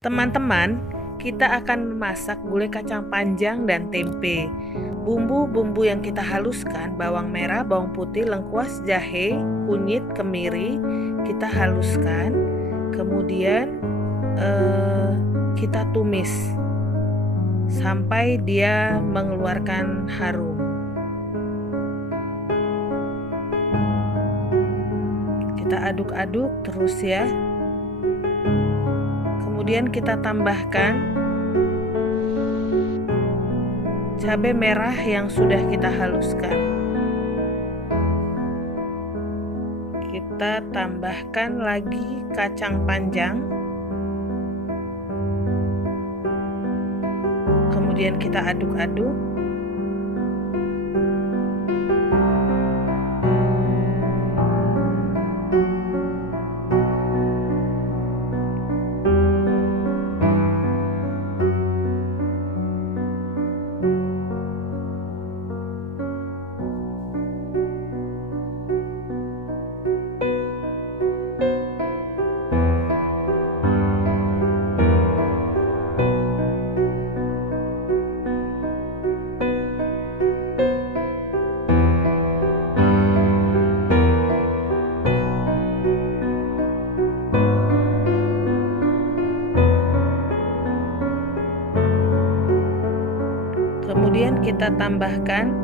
Teman-teman, kita akan memasak gulai kacang panjang dan tempe. Bumbu-bumbu yang kita haluskan, bawang merah, bawang putih, lengkuas, jahe, kunyit, kemiri, kita haluskan. Kemudian kita tumis sampai dia mengeluarkan harum. Kita aduk-aduk terus ya. Kemudian kita tambahkan cabai merah yang sudah kita haluskan. Kita tambahkan lagi kacang panjang. Kemudian kita aduk-aduk. Kemudian kita tambahkan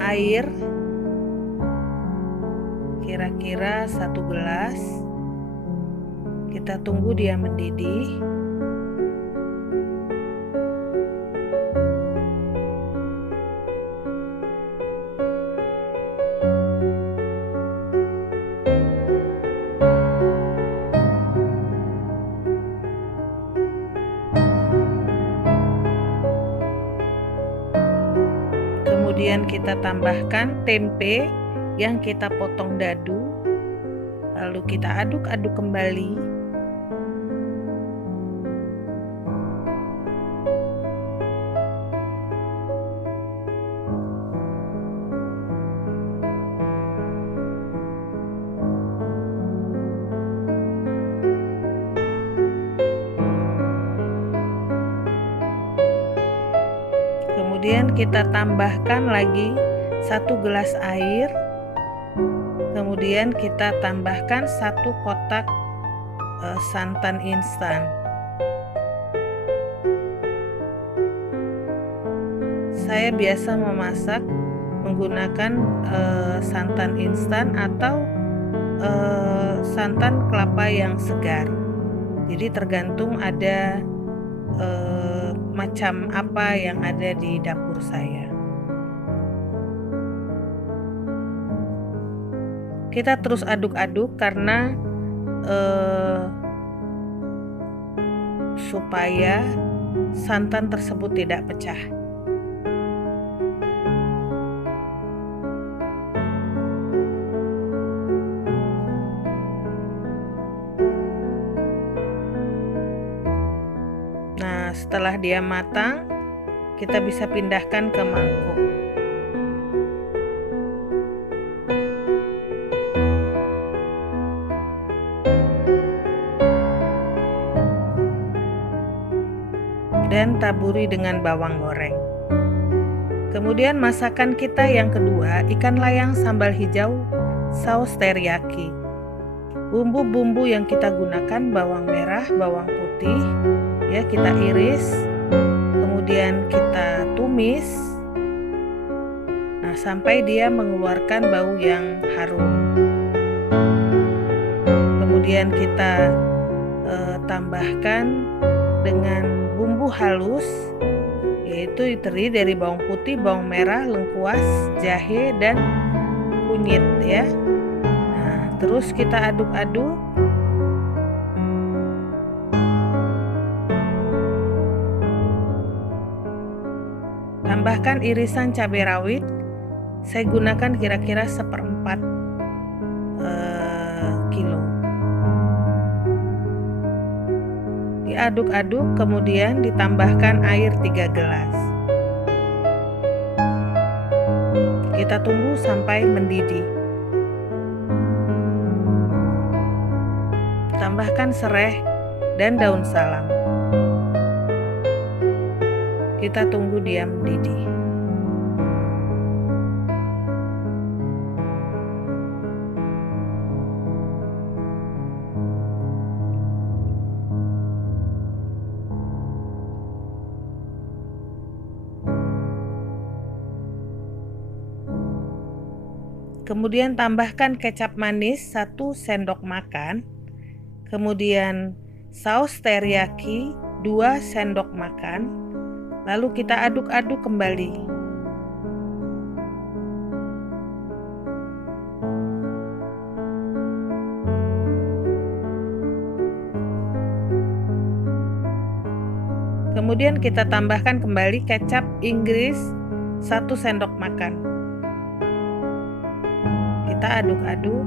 air kira-kira 1 gelas. Kita tunggu dia mendidih. Kemudian kita tambahkan tempe yang kita potong dadu, lalu kita aduk-aduk kembali. Kemudian kita tambahkan lagi 1 gelas air. Kemudian kita tambahkan 1 kotak santan instan. Saya biasa memasak menggunakan santan instan atau santan kelapa yang segar. Jadi tergantung ada macam apa yang ada di dapur saya. Kita terus aduk-aduk karena supaya santan tersebut tidak pecah. Nah, setelah dia matang, kita bisa pindahkan ke mangkuk. Dan taburi dengan bawang goreng. Kemudian masakan kita yang kedua, ikan layang sambal hijau saus teriyaki. Bumbu-bumbu yang kita gunakan bawang merah, bawang putih, ya kita iris, kemudian kita tumis. Nah, sampai dia mengeluarkan bau yang harum. Kemudian kita tambahkan dengan bumbu halus, yaitu terdiri dari bawang putih, bawang merah, lengkuas, jahe, dan kunyit ya. Nah, terus kita aduk-aduk. Tambahkan irisan cabai rawit. Saya gunakan kira-kira 1/4 kilo. Diaduk-aduk, kemudian ditambahkan air 3 gelas. Kita tunggu sampai mendidih. Tambahkan serai dan daun salam. Kita tunggu diam didih. Kemudian tambahkan kecap manis 1 sendok makan. Kemudian saus teriyaki 2 sendok makan. Lalu kita aduk-aduk kembali. Kemudian kita tambahkan kembali kecap Inggris 1 sendok makan. Kita aduk-aduk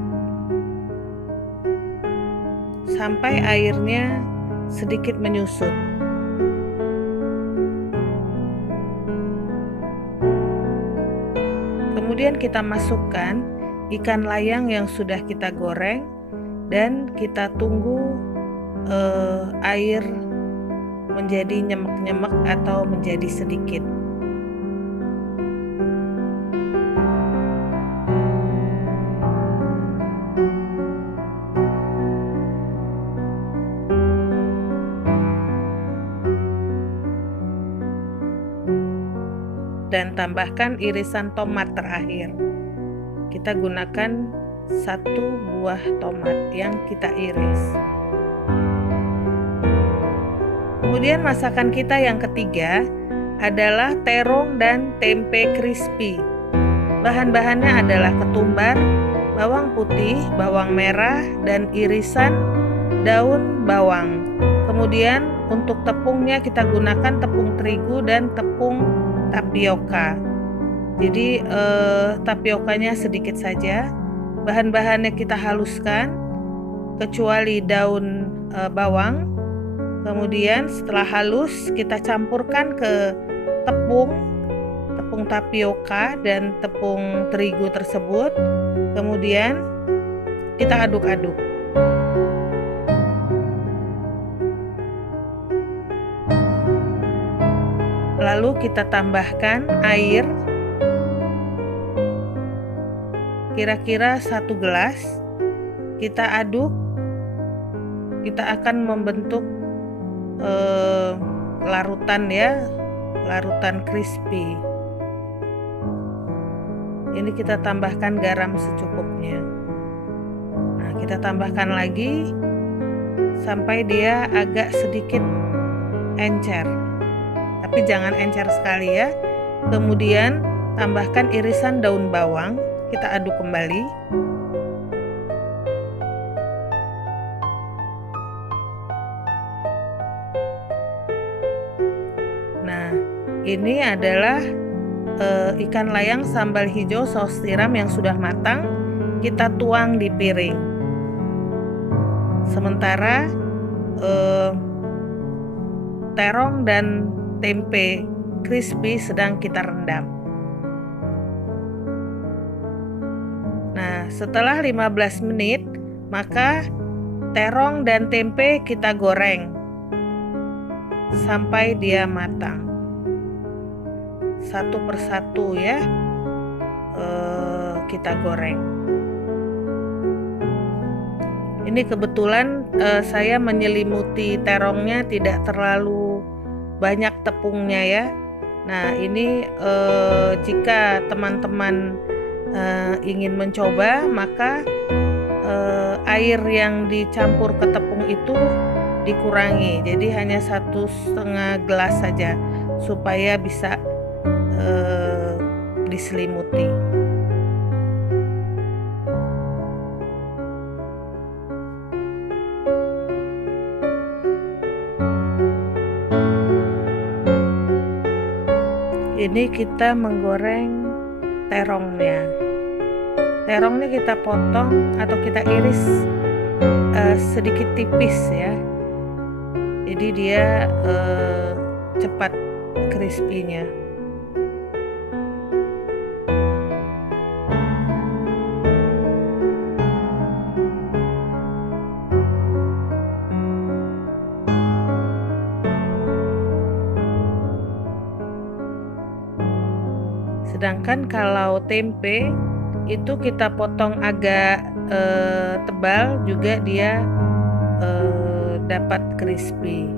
sampai airnya sedikit menyusut. Kemudian kita masukkan ikan layang yang sudah kita goreng dan kita tunggu air menjadi nyemek-nyemek atau menjadi sedikit. Dan tambahkan irisan tomat terakhir. Kita gunakan 1 buah tomat yang kita iris. Kemudian masakan kita yang ketiga adalah terong dan tempe crispy. Bahan-bahannya adalah ketumbar, bawang putih, bawang merah, dan irisan daun bawang. Kemudian untuk tepungnya kita gunakan tepung terigu dan tepung tapioka. Jadi tapiokanya sedikit saja. Bahan-bahannya kita haluskan kecuali daun bawang. Kemudian setelah halus kita campurkan ke tepung tapioka dan tepung terigu tersebut. Kemudian kita aduk-aduk. Lalu kita tambahkan air kira-kira 1 gelas. Kita aduk. Kita akan membentuk larutan ya, larutan crispy. Ini kita tambahkan garam secukupnya. Nah, kita tambahkan lagi sampai dia agak sedikit encer. Tapi jangan encer sekali ya. Kemudian tambahkan irisan daun bawang, kita aduk kembali. Nah, ini adalah ikan layang sambal hijau saus tiram yang sudah matang. Kita tuang di piring. Sementara terong dan tempe crispy sedang kita rendam. Nah, setelah 15 menit, maka terong dan tempe kita goreng sampai dia matang. Satu persatu ya, kita goreng. Ini kebetulan saya menyelimuti terongnya tidak terlalu banyak tepungnya ya. Nah, ini jika teman-teman ingin mencoba, maka air yang dicampur ke tepung itu dikurangi. Jadi hanya 1,5 gelas saja supaya bisa diselimuti. Ini kita menggoreng terongnya. Terongnya kita potong atau kita iris sedikit tipis ya. Jadi dia cepat crispy-nya. Sedangkan kalau tempe itu kita potong agak tebal juga dia dapat crispy.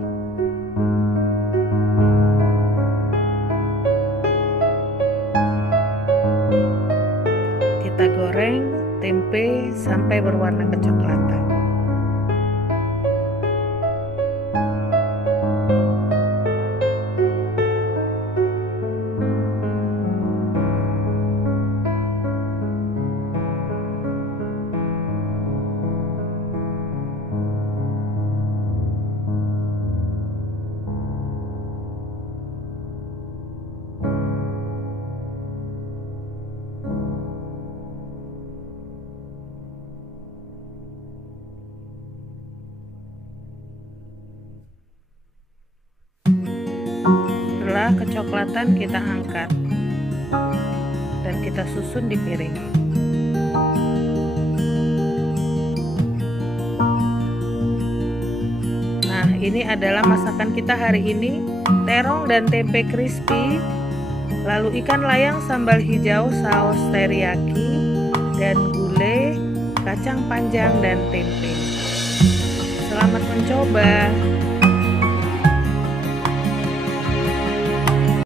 Kita goreng tempe sampai berwarna kecoklatan. Setelah kecoklatan kita angkat dan kita susun di piring. Nah, ini adalah masakan kita hari ini, terong dan tempe crispy, lalu ikan layang sambal hijau saus teriyaki, dan gulai, kacang panjang dan tempe. Selamat mencoba.